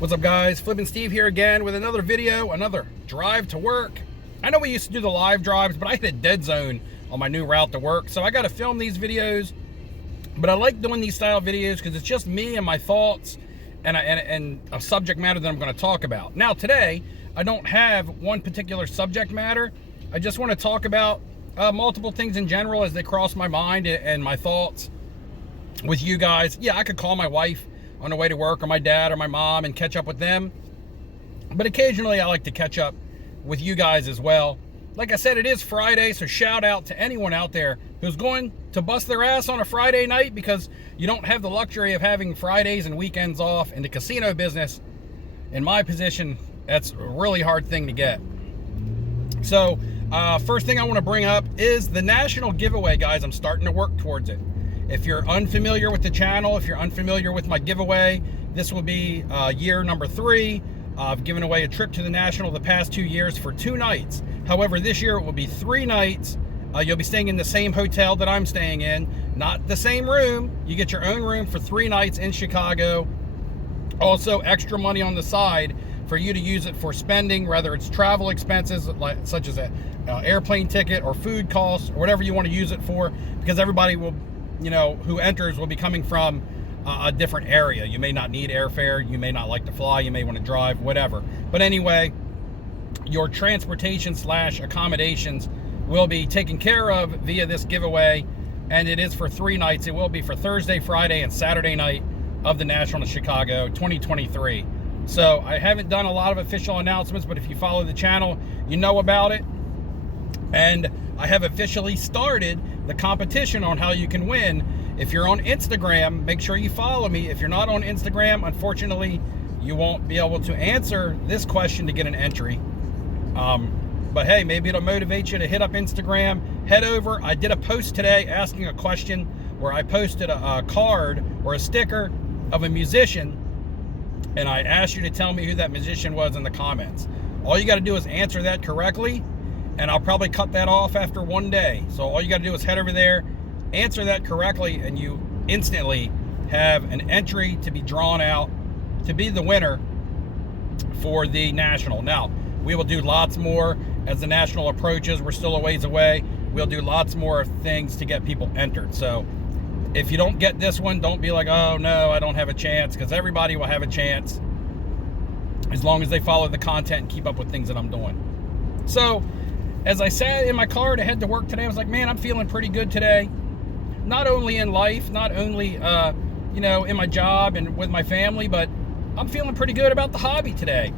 What's up, guys? Flippin' Steve here again with another video, another drive to work. I know we used to do the live drives, but I hit a dead zone on my new route to work, so I got to film these videos. But I like doing these style videos because it's just me and my thoughts and a subject matter that I'm going to talk about. Now, today, I don't have one particular subject matter. I just want to talk about multiple things in general as they cross my mind and my thoughts with you guys. Yeah, I could call my wife on the way to work, or my dad or my mom, and catch up with them. But occasionally I like to catch up with you guys as well. Like I said, it is Friday, so shout out to anyone out there who's going to bust their ass on a Friday night because you don't have the luxury of having Fridays and weekends off. In the casino business, in my position, that's a really hard thing to get. So first thing I want to bring up is the national giveaway, guys. I'm starting to work towards it. If you're unfamiliar with the channel, if you're unfamiliar with my giveaway, this will be year number 3. I've given away a trip to the National the past 2 years for 2 nights. However, this year it will be 3 nights. You'll be staying in the same hotel that I'm staying in, not the same room. You get your own room for 3 nights in Chicago. Also, extra money on the side for you to use it for spending, whether it's travel expenses such as an airplane ticket or food costs or whatever you want to use it for, because everybody will, who enters will be coming from a different area. You may not need airfare, you may not like to fly, you may want to drive, whatever. But anyway, your transportation / accommodations will be taken care of via this giveaway, and it is for 3 nights. It will be for Thursday, Friday, and Saturday night of the National of Chicago 2023. So I haven't done a lot of official announcements, but if you follow the channel, you know about it. And I have officially started the competition on how you can win. If you're on Instagram, make sure you follow me. If you're not on Instagram, unfortunately, you won't be able to answer this question to get an entry. But hey, maybe it'll motivate you to hit up Instagram. Head over. I did a post today asking a question where I posted a card or a sticker of a musician, and I asked you to tell me who that musician was in the comments. All you got to do is answer that correctly, and I'll probably cut that off after 1 day. So all you got to do is head over there, answer that correctly, and you instantly have an entry to be drawn out to be the winner for the National. Now, we will do lots more as the National approaches. We're still a ways away. We'll do lots more things to get people entered. So if you don't get this one, don't be like, oh no, I don't have a chance, because everybody will have a chance as long as they follow the content and keep up with things that I'm doing. So as I sat in my car to head to work today, I was like, man, I'm feeling pretty good today. Not only in life, not only, in my job and with my family, but I'm feeling pretty good about the hobby today.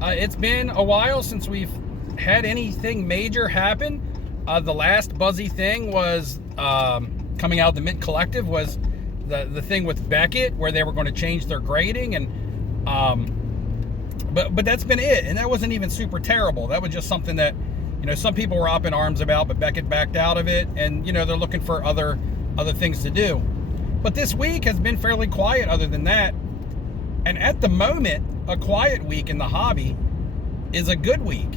It's been a while since we've had anything major happen. The last buzzy thing was coming out of the Mint Collective was the thing with Beckett, where they were going to change their grading, and but that's been it. And that wasn't even super terrible. That was just something that, some people were up in arms about, but Beckett backed out of it, and they're looking for other things to do. But this week has been fairly quiet other than that. And at the moment, a quiet week in the hobby is a good week.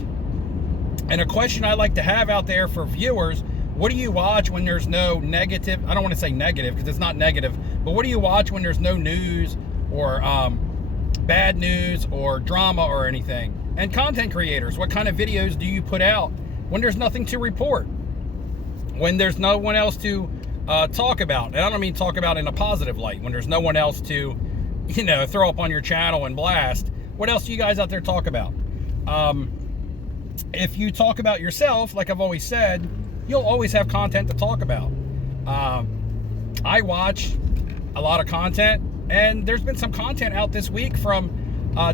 And a question I like to have out there for viewers: what do you watch when there's no negative? I don't want to say negative because it's not negative, but what do you watch when there's no news or bad news or drama or anything? And content creators, what kind of videos do you put out when there's nothing to report? When there's no one else to talk about? And I don't mean talk about in a positive light. When there's no one else to, throw up on your channel and blast. What else do you guys out there talk about? If you talk about yourself, like I've always said, you'll always have content to talk about. I watch a lot of content, and there's been some content out this week from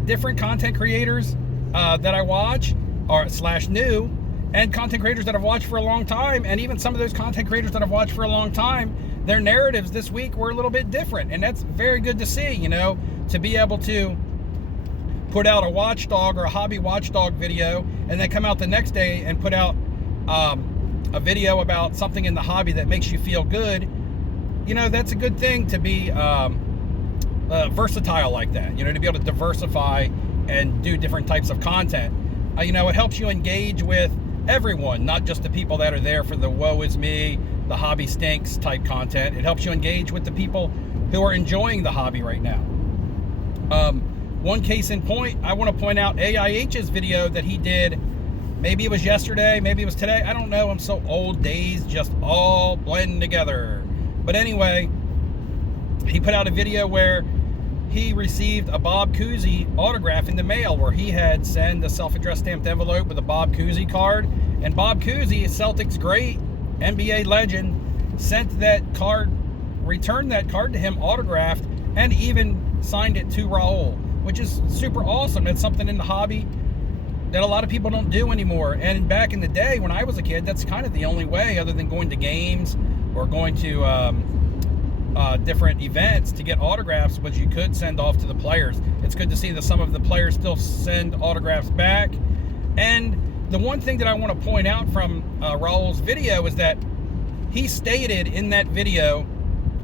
different content creators that I watch, or / new, and content creators that I've watched for a long time. And even some of those content creators that I've watched for a long time, their narratives this week were a little bit different. And that's very good to see, to be able to put out a watchdog or a hobby watchdog video, and then come out the next day and put out a video about something in the hobby that makes you feel good. That's a good thing to be versatile like that, to be able to diversify and do different types of content. It helps you engage with everyone, not just the people that are there for the woe is me, the hobby stinks type content. It helps you engage with the people who are enjoying the hobby right now. One case in point, I want to point out AIH's video that he did. Maybe it was yesterday, maybe it was today. I don't know. I'm so old, days just all blend together. But anyway, he put out a video where he received a Bob Cousy autograph in the mail, where he had sent a self-addressed stamped envelope with a Bob Cousy card. And Bob Cousy, Celtics great, NBA legend, sent that card, returned that card to him autographed, and even signed it to Raul, which is super awesome. It's something in the hobby that a lot of people don't do anymore. And back in the day when I was a kid, that's kind of the only way, other than going to games or going to different events to get autographs, was you could send off to the players. It's good to see that some of the players still send autographs back. And the one thing that I want to point out from Raul's video is that he stated in that video,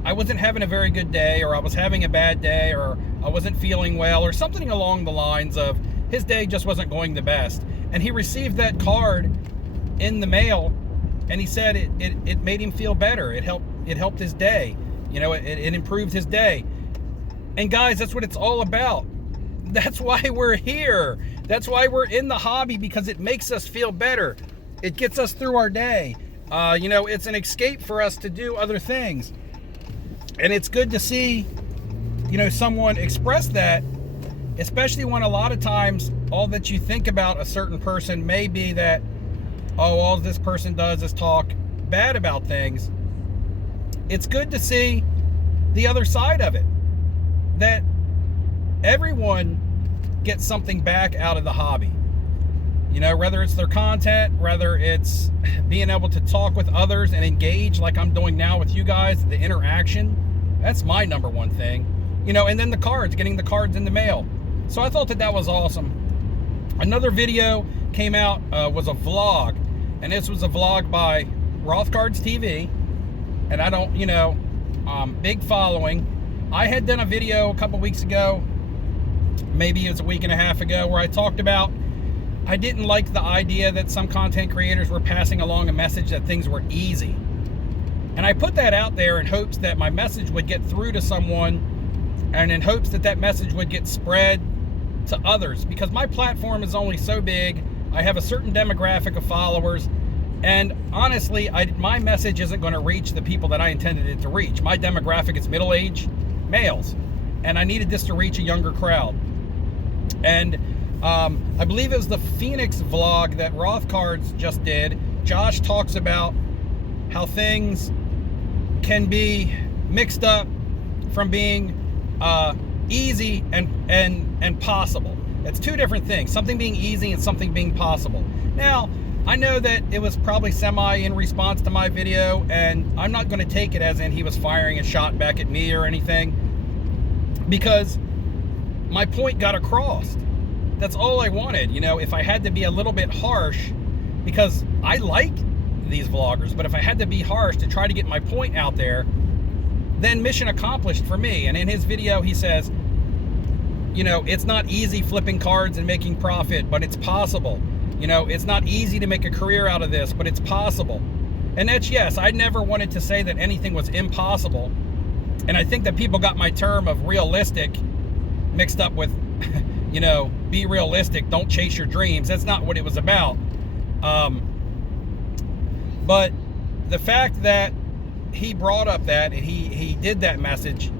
I wasn't having a very good day, or I was having a bad day, or I wasn't feeling well, or something along the lines of his day just wasn't going the best. And he received that card in the mail, and he said it made him feel better. It helped his day. You know, it improved his day. And guys, that's what it's all about. That's why we're here. That's why we're in the hobby, because it makes us feel better. It gets us through our day. You know, it's an escape for us to do other things. And it's good to see, you know, someone express that, especially when a lot of times all that you think about a certain person may be that, oh, all this person does is talk bad about things. It's good to see the other side of it, that everyone gets something back out of the hobby. You know, whether it's their content, whether it's being able to talk with others and engage like I'm doing now with you guys, the interaction, that's my number one thing. You know, and then the cards, getting the cards in the mail. So I thought that was awesome. Another video came out, was a vlog, and this was a vlog by Rothcards TV, and I don't, you know, big following. I had done a video a couple weeks ago, maybe it was a week and a half ago, where I talked about I didn't like the idea that some content creators were passing along a message that things were easy. And I put that out there in hopes that my message would get through to someone, and in hopes that that message would get spread to others, because my platform is only so big. I have a certain demographic of followers, and honestly, my message isn't going to reach the people that I intended it to reach. My demographic is middle-aged males, and I needed this to reach a younger crowd. And I believe it was the Phoenix vlog that Rothcards just did. Josh talks about how things can be mixed up from being easy and possible. It's two different things, something being easy and something being possible. Now, I know that it was probably semi in response to my video, and I'm not going to take it as in he was firing a shot back at me or anything, because my point got across. That's all I wanted. You know, if I had to be a little bit harsh, because I like these vloggers, but if I had to be harsh to try to get my point out there, then mission accomplished for me. And in his video, he says, you know, it's not easy flipping cards and making profit, but it's possible. You know, it's not easy to make a career out of this, but it's possible. And that's, yes, I never wanted to say that anything was impossible. And I think that people got my term of realistic mixed up with, you know, be realistic, don't chase your dreams. That's not what it was about. But the fact that he brought up that, and he did that message,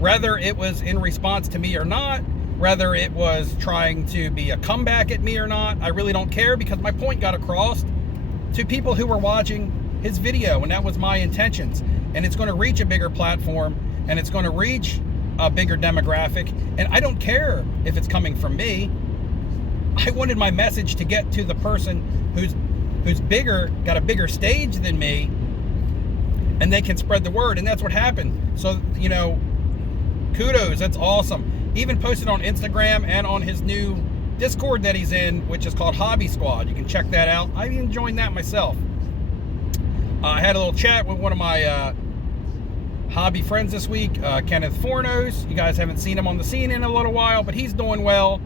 whether it was in response to me or not, whether it was trying to be a comeback at me or not, I really don't care, because my point got across to people who were watching his video, and that was my intentions. And it's going to reach a bigger platform, and it's going to reach a bigger demographic, and I don't care if it's coming from me. I wanted my message to get to the person who's bigger, got a bigger stage than me, and they can spread the word, and that's what happened. So, you know, kudos, that's awesome. Even posted on Instagram and on his new Discord that he's in, which is called Hobby Squad. You can check that out. I even joined that myself. I had a little chat with one of my hobby friends this week, Kenneth Fornos. You guys haven't seen him on the scene in a little while, but he's doing well.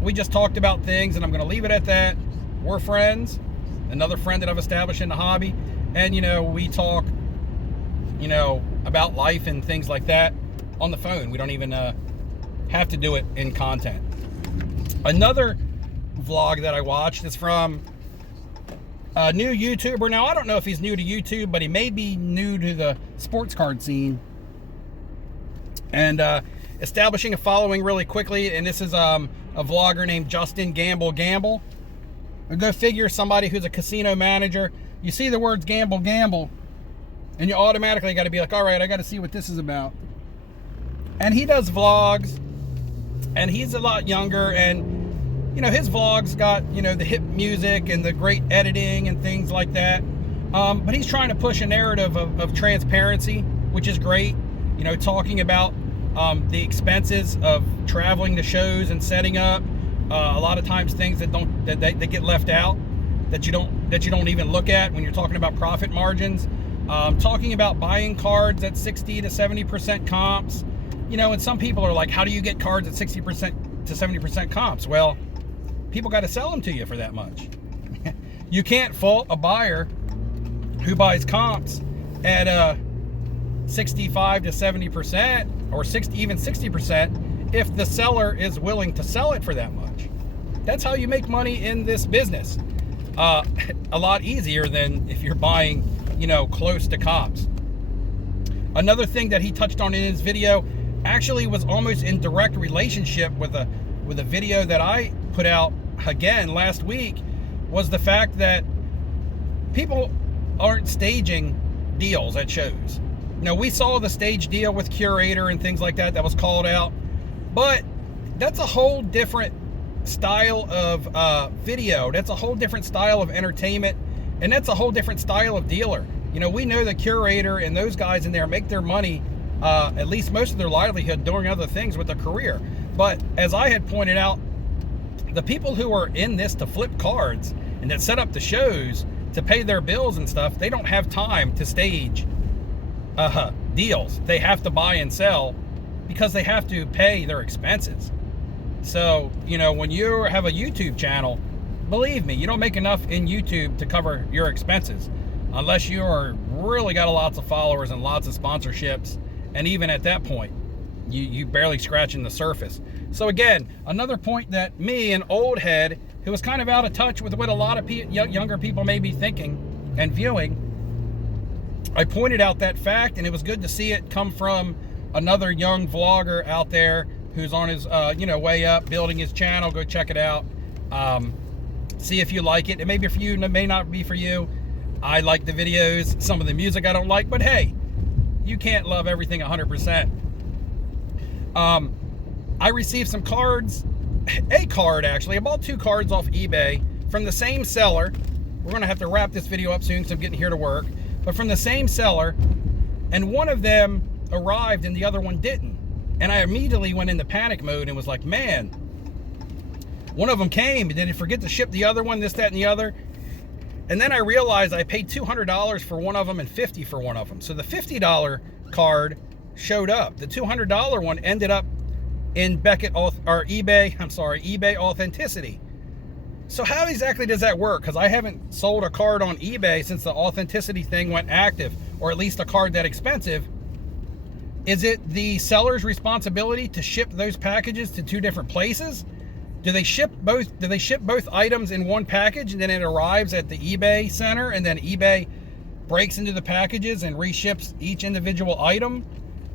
We just talked about things, and I'm going to leave it at that. We're friends. Another friend that I've established in the hobby. And, you know, we talk, you know, about life and things like that on the phone. We don't even have to do it in content. Another vlog that I watched is from a new YouTuber. Now, I don't know if he's new to YouTube, but he may be new to the sports card scene, and establishing a following really quickly. And this is a vlogger named Justin Gamble. Go figure, somebody who's a casino manager. You see the words gamble, and you automatically got to be like, all right, I got to see what this is about. And he does vlogs, and he's a lot younger, and you know, his vlogs got, you know, the hip music and the great editing and things like that. But he's trying to push a narrative of transparency, which is great. You know, talking about the expenses of traveling to shows and setting up. A lot of times things that get left out, that you don't even look at when you're talking about profit margins. Talking about buying cards at 60 to 70% comps. You know, and some people are like, how do you get cards at 60% to 70% comps? Well, people got to sell them to you for that much. You can't fault a buyer who buys comps at 65 to 70% or even 60% if the seller is willing to sell it for that much. That's how you make money in this business. A lot easier than if you're buying, you know, close to comps. Another thing that he touched on in his video actually was almost in direct relationship with a video that I put out again last week, was the fact that people aren't staging deals at shows. You know, we saw the stage deal with Curator and things like that was called out, but that's a whole different style of video. That's a whole different style of entertainment, and that's a whole different style of dealer. You know, we know the Curator and those guys in there make their money, at least most of their livelihood, doing other things with their career. But as I had pointed out, the people who are in this to flip cards and that set up the shows to pay their bills and stuff, they don't have time to stage deals. They have to buy and sell because they have to pay their expenses. So, you know, when you have a YouTube channel, believe me, you don't make enough in YouTube to cover your expenses unless you are really got lots of followers and lots of sponsorships. And even at that point, you barely scratching the surface. So again, another point that me, an old head who was kind of out of touch with what a lot of younger people may be thinking and viewing, I pointed out that fact, and it was good to see it come from another young vlogger out there who's on his you know, way up, building his channel. Go check it out. See if you like it. It may be for you, and it may not be for you. I like the videos. Some of the music I don't like, but hey, you can't love everything 100%. I received some cards, a card actually. I bought 2 cards off eBay from the same seller. We're gonna have to wrap this video up soon because I'm getting here to work. But from the same seller, and one of them arrived and the other one didn't. And I immediately went into panic mode and was like, man, one of them came, did it forget to ship the other one, this, that, and the other? And then I realized I paid $200 for one of them and $50 for one of them. So the $50 card showed up. The $200 one ended up in eBay Authenticity. So how exactly does that work? Because I haven't sold a card on eBay since the authenticity thing went active, or at least a card that expensive. Is it the seller's responsibility to ship those packages to 2 different places? Do they ship both items in one package and then it arrives at the eBay center and then eBay breaks into the packages and reships each individual item?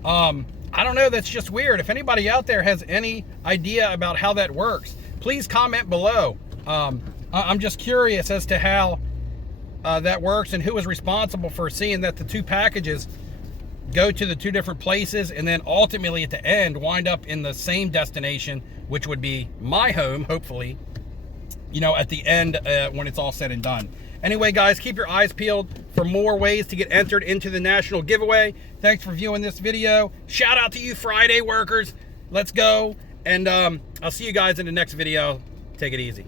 I don't know, that's just weird. If anybody out there has any idea about how that works, please comment below. I'm just curious as to how that works and who is responsible for seeing that the 2 packages go to the 2 different places and then ultimately at the end wind up in the same destination, which would be my home, hopefully, you know, at the end when it's all said and done. Anyway, guys, keep your eyes peeled for more ways to get entered into the national giveaway. Thanks for viewing this video. Shout out to you Friday workers. Let's go. And I'll see you guys in the next video. Take it easy.